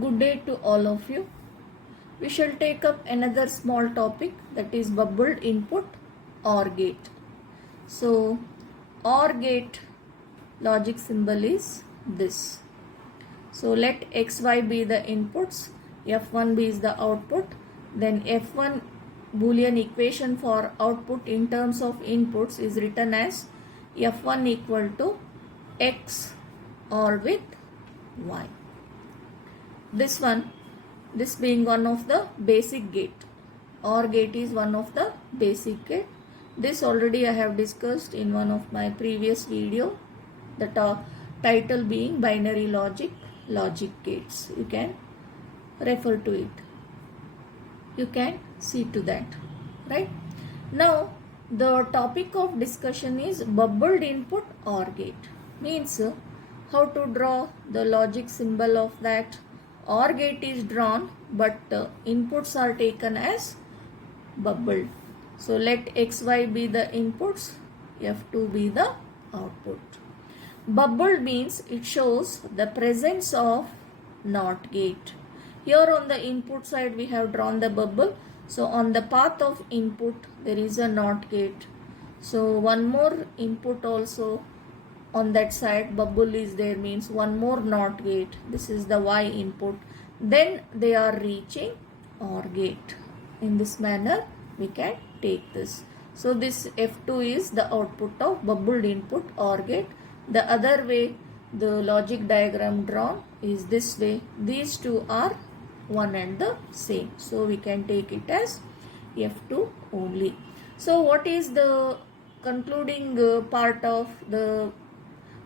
Good day to all of you. We shall take up another small topic, that is bubbled input OR gate. So OR gate logic symbol is this. So let xy be the inputs, f1 be is the output, then f1 Boolean equation for output in terms of inputs is written as f1 equal to x OR with y. This being one of the basic gate. OR gate is one of the basic gate. This already I have discussed in one of my previous video. The title being binary logic gates. You can refer to it. You can see to that. Right? Now the topic of discussion is bubbled input OR gate. Means how to draw the logic symbol of that. OR gate is drawn, but inputs are taken as bubbled. So let xy be the inputs, f2 be the output. Bubbled means it shows the presence of NOT gate. Here on the input side we have drawn the bubble. So on the path of input there is a NOT gate. So one more input also on that side, bubble is there, means one more NOT gate. This is the y input. Then they are reaching OR gate. In this manner we can take this. So this f2 is the output of bubbled input OR gate. The other way the logic diagram drawn is this way. These two are one and the same. So we can take it as f2 only. So what is the concluding part of the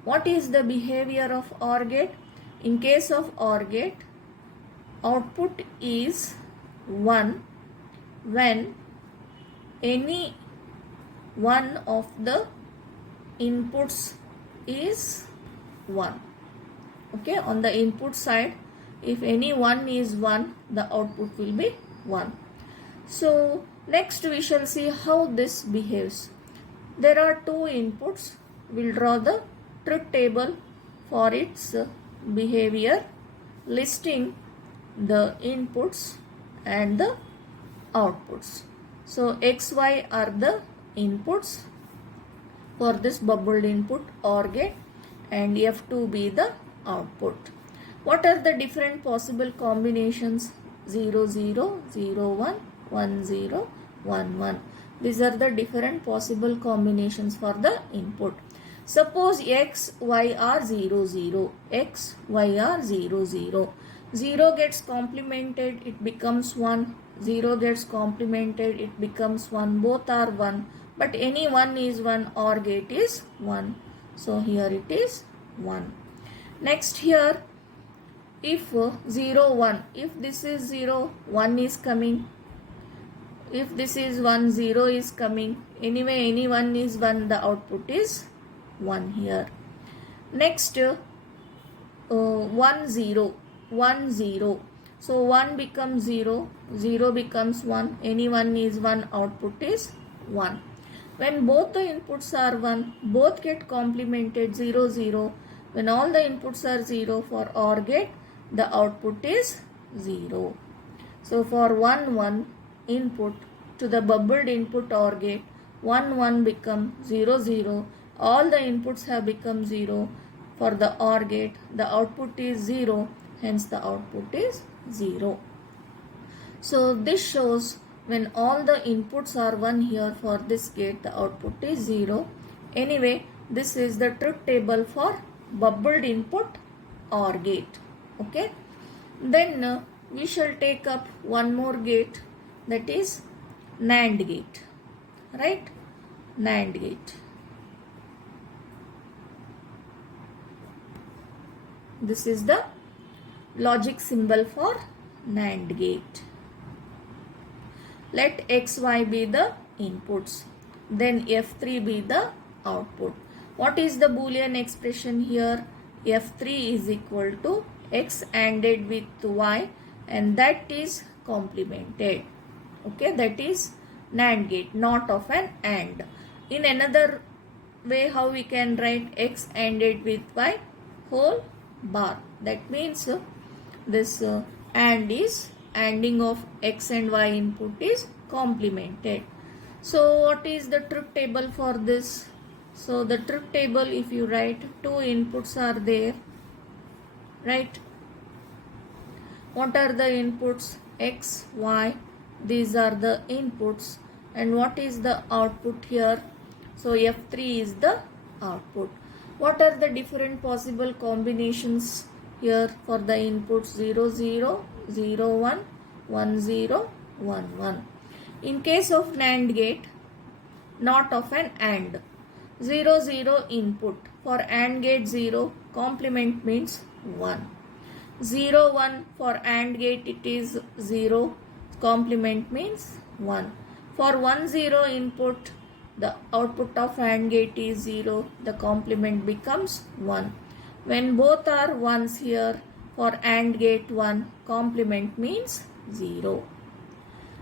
what is the behavior of OR gate? In case of OR gate, output is 1 when any one of the inputs is 1. Okay, on the input side, if any one is 1, the output will be 1. So next we shall see how this behaves. There are two inputs. We'll draw the truth table for its behavior, listing the inputs and the outputs. So xy are the inputs for this bubbled input OR gate and f2 be the output. What are the different possible combinations? 0 0 0 1 1 0 1 1. These are the different possible combinations for the input. Suppose x, y are 0, 0. X, y are 0, 0. 0 gets complemented, it becomes 1. 0 gets complemented, it becomes 1. Both are 1. But any one is 1, OR gate is 1. So here it is 1. Next here, if 0, 1. If this is 0, 1 is coming. If this is 1, 0 is coming. Anyway, any one is 1, the output is 1 here. Next 1 0 1 0. So 1 becomes 0, 0 becomes 1, any one is 1, output is 1. When both the inputs are 1, both get complemented 0 0. When all the inputs are 0 for OR gate, the output is 0. So for 1 1 input to the bubbled input OR gate, 1 1 become 0 0. All the inputs have become 0. For the OR gate, the output is 0, hence the output is 0. So this shows when all the inputs are 1 here for this gate, the output is 0. Anyway, this is the truth table for bubbled input OR gate. Okay. Then we shall take up one more gate, that is NAND gate. Right? NAND gate. This is the logic symbol for NAND gate. Let xy be the inputs, then f3 be the output. What is the Boolean expression here? f3 is equal to x ANDed with y, and that is complemented. Okay, that is NAND gate, not of an AND. In another way, how we can write x ANDed with y? Whole bar. That means this ANDing of x and y input is complemented. So what is the truth table for this? So the truth table, if you write, two inputs are there, right? What are the inputs? X, y. These are the inputs. And what is the output here? So F3 is the output. What are the different possible combinations here for the inputs? 0, 0, 0, 1, 1, 0, 1, 1. In case of NAND gate, not of an AND. 0, 0 input. For AND gate 0, complement means 1. 0, 1 for AND gate it is 0, complement means 1. For 1, 0 input, the output of AND gate is 0, the complement becomes 1. When both are 1s here, for AND gate 1, complement means 0.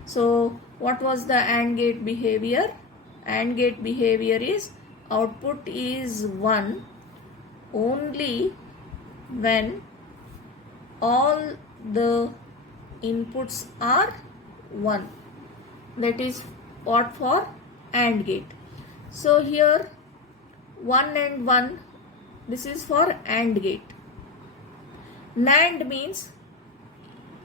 So what was the AND gate behavior? AND gate behavior is output is 1 only when all the inputs are 1. That is what for AND gate. So here 1 and 1, this is for AND gate. NAND means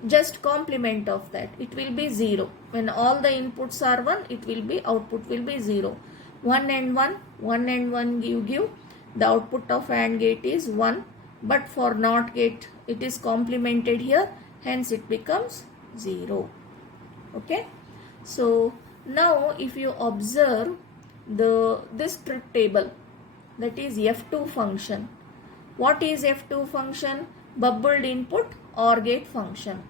just complement of that. It will be 0. When all the inputs are 1, it will be output will be 0. 1 and 1, 1 and 1 give. The output of AND gate is 1. But for NOT gate, it is complemented here. Hence, it becomes 0. Okay. So, now if you observe this truth table, that is F2 function. What is F2 function? Bubbled input OR gate function.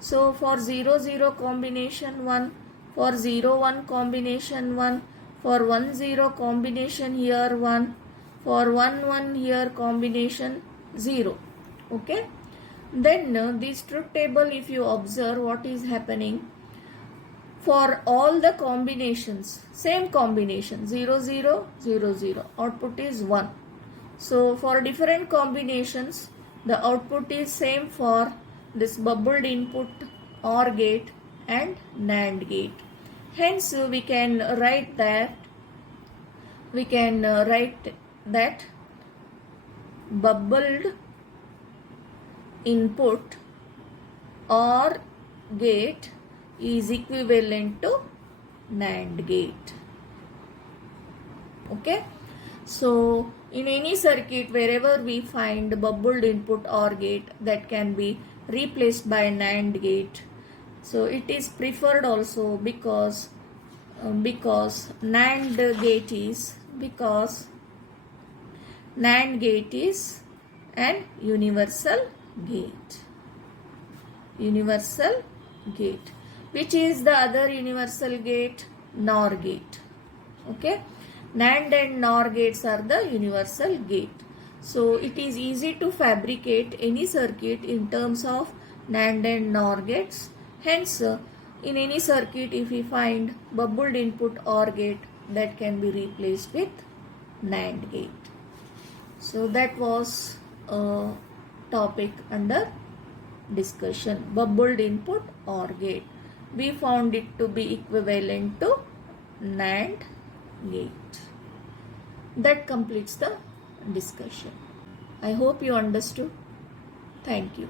So, for 0, 0 combination 1, for 0, 1 combination 1, for 1, 0 combination here 1, for 1, 1 here combination 0. Okay. Then this truth table, if you observe what is happening, for all the combinations, same combination 0, 0, 0, 0, output is 1. So for different combinations, the output is same for this bubbled input OR gate and NAND gate. Hence we can write that bubbled input OR gate is equivalent to NAND gate. Okay. So in any circuit, wherever we find bubbled input OR gate, that can be replaced by NAND gate. So it is preferred also because NAND gate is an universal gate. Which is the other universal gate? NOR gate. Okay. NAND and NOR gates are the universal gate. So it is easy to fabricate any circuit in terms of NAND and NOR gates. Hence, in any circuit, if we find bubbled input OR gate, that can be replaced with NAND gate. So that was a topic under discussion, bubbled input OR gate. We found it to be equivalent to NAND gate. That completes the discussion. I hope you understood. Thank you.